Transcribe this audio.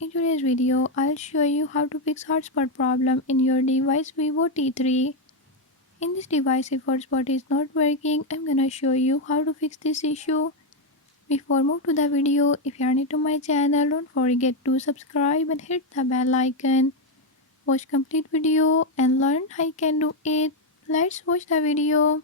In today's video, I'll show you how to fix hotspot problem in your device Vivo T3. In this device, if hotspot is not working, I'm gonna show you how to fix this issue. Before move to the video, if you are new to my channel, don't forget to subscribe and hit the bell icon. Watch complete video and learn how you can do it. Let's watch the video.